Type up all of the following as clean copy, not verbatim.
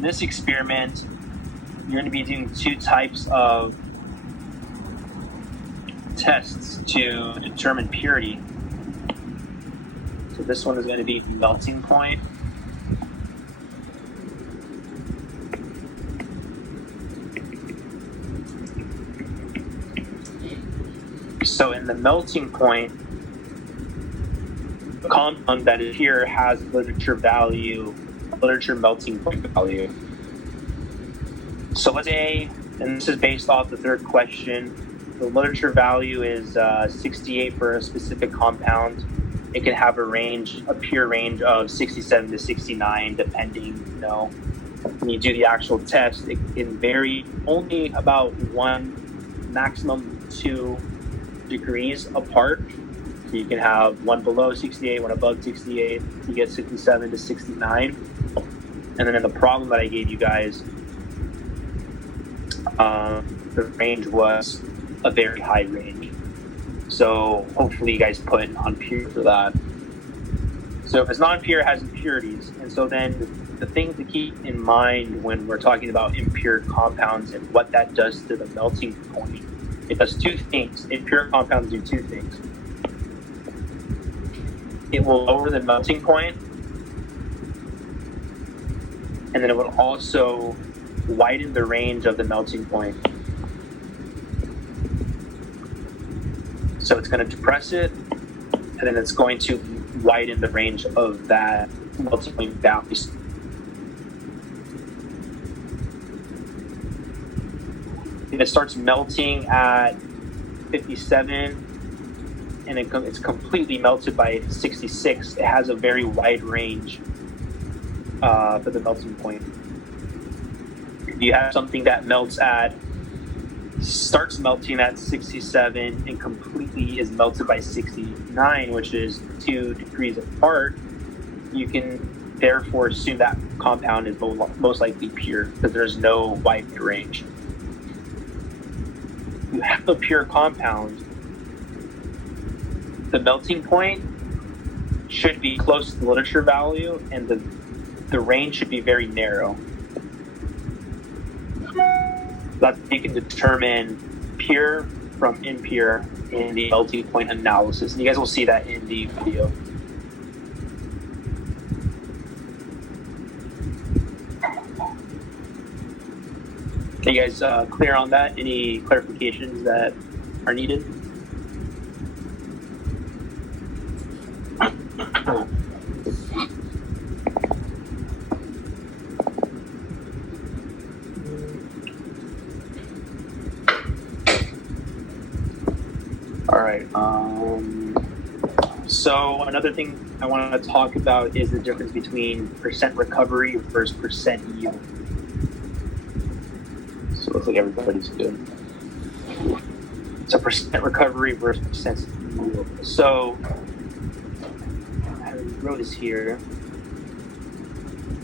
this experiment, you're going to be doing two types of tests to determine purity. So this one is going to be melting point. So in the melting point, the compound that is here has literature melting point value. So let's say, and this is based off the third question, the literature value is 68 for a specific compound. It can have a pure range of 67 to 69, depending, when you do the actual test, it can vary only about 1, maximum 2 degrees apart. So you can have one below 68, one above 68, you get 67 to 69. And then in the problem that I gave you guys, the range was a very high range. So hopefully you guys put non-pure for that. So if it's non-pure, it has impurities. And so then the thing to keep in mind when we're talking about impure compounds and what that does to the melting point, it does two things. Impure compounds do two things. It will lower the melting point, and then it will also widen the range of the melting point. So it's going to depress it, and then it's going to widen the range of that melting point value. If it starts melting at 57 and it's completely melted by 66, it has a very wide range for the melting point. If you have something that starts melting at 67 and completely is melted by 69, which is 2 degrees apart, you can therefore assume that compound is most likely pure because there's no wide range. You have a pure compound, the melting point should be close to the literature value, and the range should be very narrow. That you can determine pure from impure in the melting point analysis. And you guys will see that in the video. Are you guys clear on that? Any clarifications that are needed? All right. So another thing I want to talk about is the difference between percent recovery versus percent yield. So it looks like everybody's good. So percent recovery versus percent yield. So I wrote this here.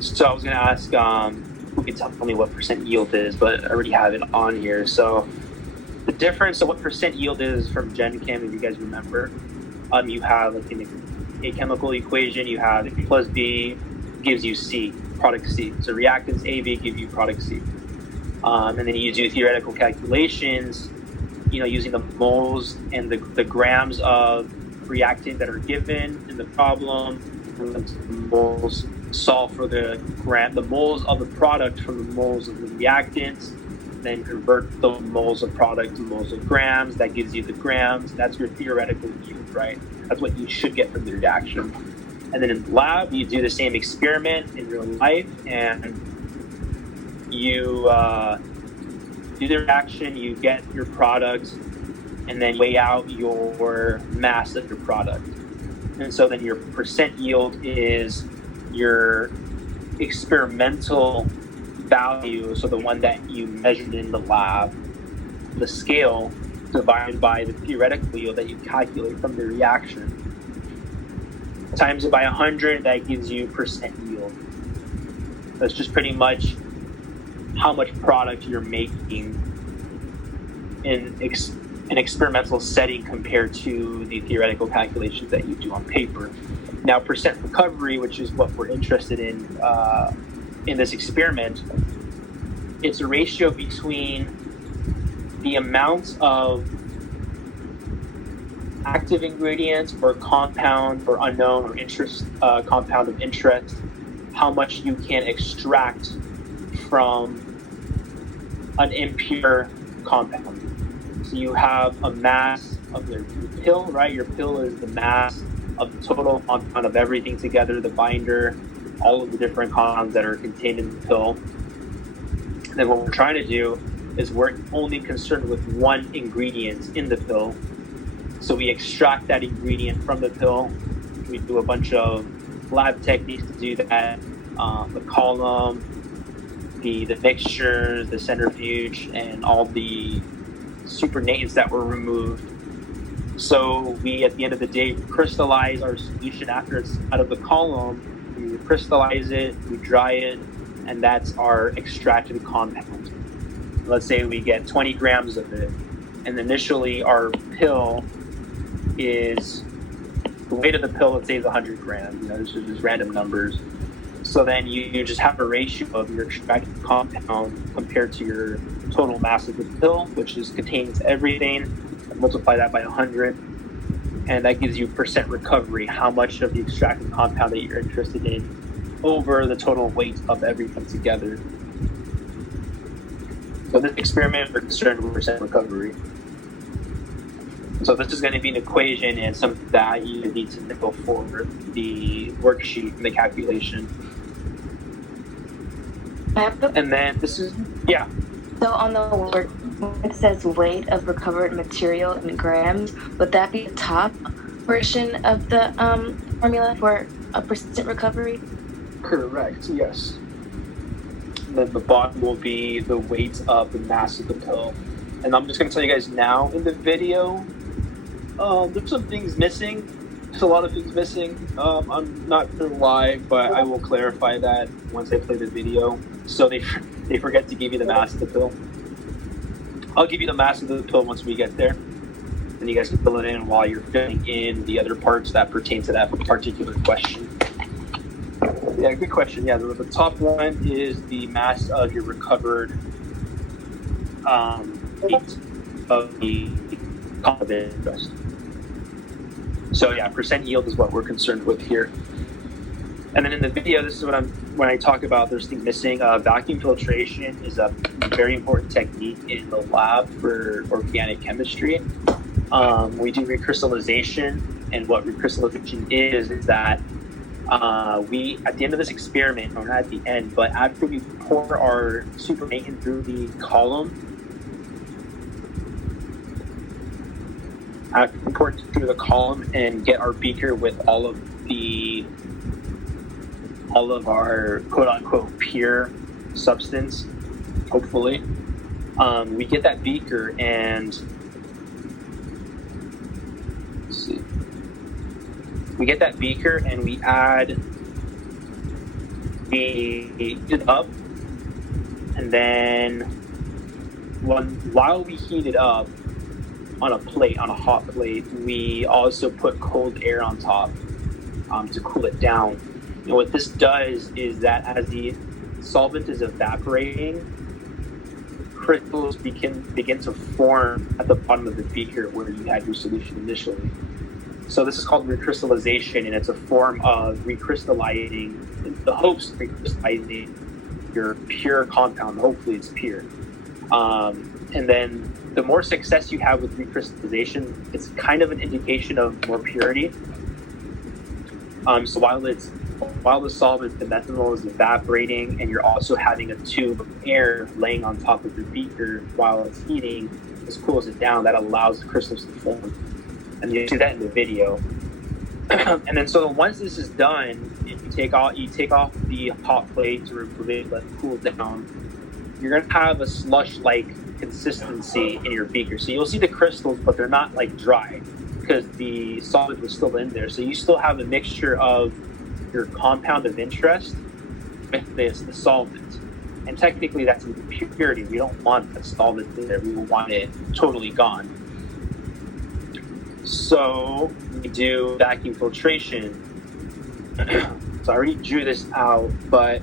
So I was going to ask who can tell me what percent yield is, but I already have it on here. So the difference of what percent yield is from Gen Chem, if you guys remember, you have like a chemical equation, you have A plus B gives you C, product C. So reactants A, B give you product C. And then you do theoretical calculations, using the moles and the grams of reactant that are given in the problem, and the moles, solve for the moles of the product from the moles of the reactants, then convert the moles of product to moles of grams. That gives you the grams. That's your theoretical yield, right? That's what you should get from the reaction. And then in the lab, you do the same experiment in real life, and you do the reaction, you get your product, and then weigh out your mass of your product. And so then your percent yield is your experimental value, so the one that you measured in the lab, the scale divided by the theoretical yield that you calculate from the reaction, times it by 100, that gives you percent yield. That's just pretty much how much product you're making in an experimental setting compared to the theoretical calculations that you do on paper. Now, percent recovery, which is what we're interested in in this experiment, it's a ratio between the amount of active ingredients or compound or unknown or compound of interest, how much you can extract from an impure compound. So you have a mass of your pill, right? Your pill is the mass of the total compound of everything together, the binder, all of the different compounds that are contained in the pill. And then what we're trying to do is we're only concerned with one ingredient in the pill. So we extract that ingredient from the pill. We do a bunch of lab techniques to do that. The column, the mixtures, the centrifuge, and all the supernatants that were removed. So we, at the end of the day, crystallize our solution after it's out of the column. We crystallize it, we dry it, and that's our extracted compound. Let's say we get 20 grams of it, and initially our pill is, the weight of the pill, let's say, is 100 grams. This is just random numbers. So then you just have a ratio of your extracted compound compared to your total mass of the pill, which contains everything, and multiply that by 100, and that gives you percent recovery, how much of the extracted compound that you're interested in over the total weight of everything together. So this experiment, we're concerned with percent recovery. So this is going to be an equation and something that you need to know for the worksheet and the calculation. And then this is, yeah. So on the work, it says weight of recovered material in grams. Would that be the top portion of the formula for a percent recovery? Correct, yes. And then the bottom will be the weight of the mass of the pill. And I'm just going to tell you guys now in the video, there's some things missing. There's a lot of things missing. I'm not sure why, but I will clarify that once I play the video. So they forget to give you the mass of the pill. I'll give you the mass of the pill once we get there. And you guys can fill it in while you're filling in the other parts that pertain to that particular question. Yeah, good question. Yeah, the top one is the mass of your recovered heat of the compound of interest. So yeah, percent yield is what we're concerned with here. And then in the video, this is when I talk about there's things missing. Vacuum filtration is a very important technique in the lab for organic chemistry. We do recrystallization, and what recrystallization is that we, at the end of this experiment, or not at the end, but after we pour our supernatant through the column, after we pour it through the column and get our beaker with all of our quote-unquote pure substance, hopefully, we get that beaker and we add it up, and then while we heat it up on a hot plate, we also put cold air on top to cool it down. And what this does is that as the solvent is evaporating, crystals begin to form at the bottom of the beaker where you had your solution initially. So this is called recrystallization, and it's a form of recrystallizing, the hopes of recrystallizing your pure compound. Hopefully it's pure. And then the more success you have with recrystallization, it's kind of an indication of more purity. So while the solvent, the methanol, is evaporating, and you're also having a tube of air laying on top of your beaker while it's heating, this cools it down. That allows the crystals to form. And you see that in the video. And then so once this is done, you take off the hot plate to remove it, let it cool down. You're gonna have a slush-like consistency in your beaker. So you'll see the crystals, but they're not like dry because the solvent was still in there. So you still have a mixture of your compound of interest with the solvent. And technically that's impurity. We don't want that solvent in there. We want it totally gone. So we do vacuum filtration. So I already drew this out, but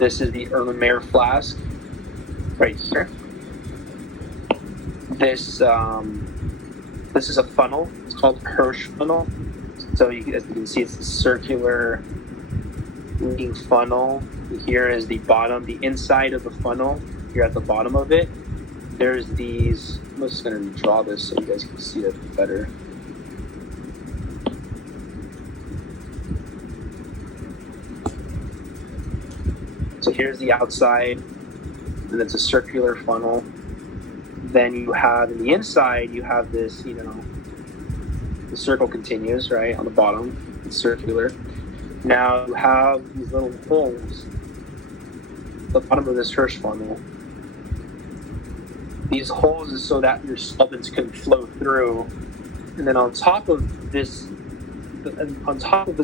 This is the Erlenmeyer flask right here. This is a funnel. It's called Hirsch funnel. So as you can see, it's a circular looking funnel. Here is the bottom, the inside of the funnel. Here at the bottom of it, there's these. I'm just going to redraw this so you guys can see it better. So here's the outside, and it's a circular funnel. Then you have in the inside, you have this, the circle continues, right, on the bottom. It's circular. Now you have these little holes at the bottom of this Hirsch funnel. These holes is so that your solvents can flow through. And then on top of this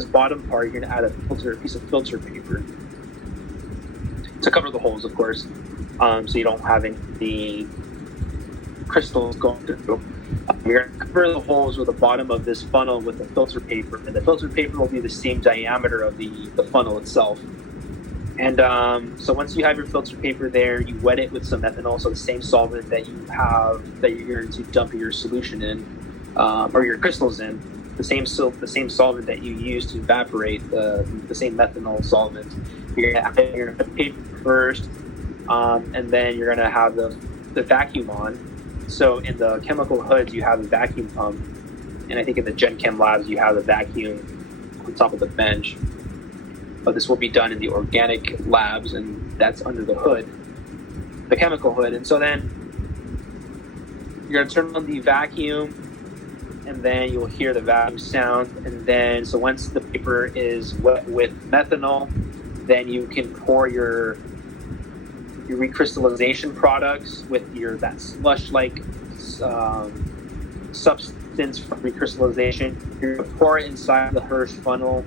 bottom part, you're going to add a piece of filter paper to cover the holes, of course, so you don't have any crystals going through. You're going to cover the holes with the bottom of this funnel with the filter paper, and the filter paper will be the same diameter of the funnel itself. And so once you have your filter paper there, you wet it with some methanol, so the same solvent that you're going to dump your solution in, or your crystals in, the same solvent that you use to evaporate, the same methanol solvent. You're going to put paper first, and then you're going to have the vacuum on. So in the chemical hoods, you have a vacuum pump, and I think in the Gen Chem labs, you have a vacuum on top of the bench. But this will be done in the organic labs, and that's under the hood, the chemical hood. And so then you're going to turn on the vacuum, and then you'll hear the vacuum sound. And then, so once the paper is wet with methanol, then you can pour your recrystallization products with that slush-like substance for recrystallization. You're going to pour it inside the Hirsch funnel.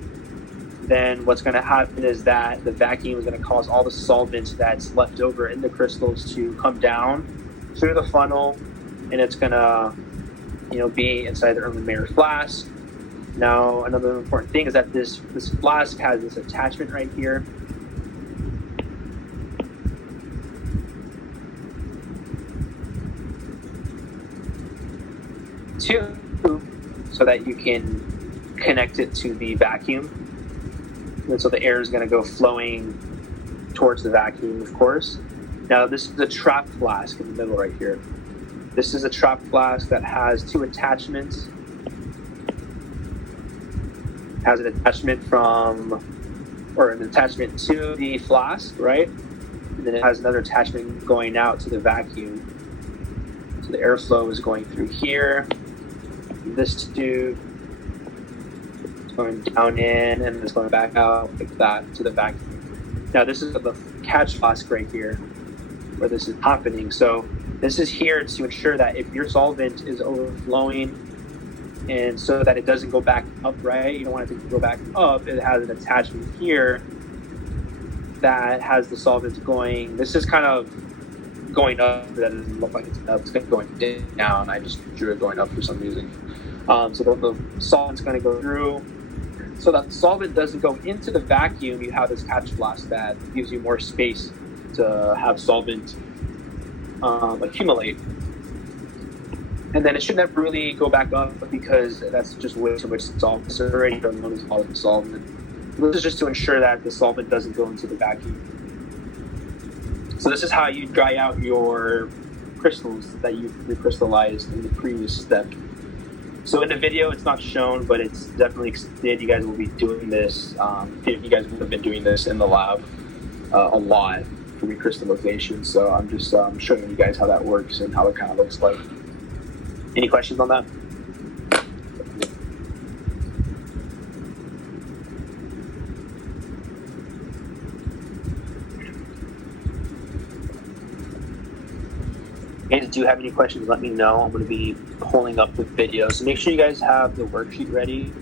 Then what's going to happen is that the vacuum is going to cause all the solvents that's left over in the crystals to come down through the funnel, and it's going to, be inside the Erlenmeyer flask. Now, another important thing is that this flask has this attachment right here. So that you can connect it to the vacuum. And so the air is going to go flowing towards the vacuum, of course. Now, this is a trap flask in the middle right here. This is a trap flask that has two attachments. It has an attachment to the flask, right? And then it has another attachment going out to the vacuum. So the airflow is going through here. This tube is going down in, and it's going back out like that to the vacuum. Now this is the catch flask right here where this is happening. So this is here to ensure that if your solvent is overflowing, and so that it doesn't go back up, right? You don't want it to go back up. It has an attachment here that has the solvent going. This is kind of going up. That doesn't look like it's up. It's going down. I just drew it going up for some reason. So the solvent's going to go through. So that the solvent doesn't go into the vacuum, you have this catch flask that gives you more space to have solvent accumulate. And then it should never really go back up because that's just way too much solvent. It's already known as volatile solvent. This is just to ensure that the solvent doesn't go into the vacuum. So this is how you dry out your crystals that you've recrystallized in the previous step. So in the video, it's not shown, but it's definitely extended. You guys will be doing this. You guys would have been doing this in the lab a lot for recrystallization. So I'm just showing you guys how that works and how it kind of looks like. Any questions on that? If you guys do have any questions, let me know. I'm going to be pulling up the video. So make sure you guys have the worksheet ready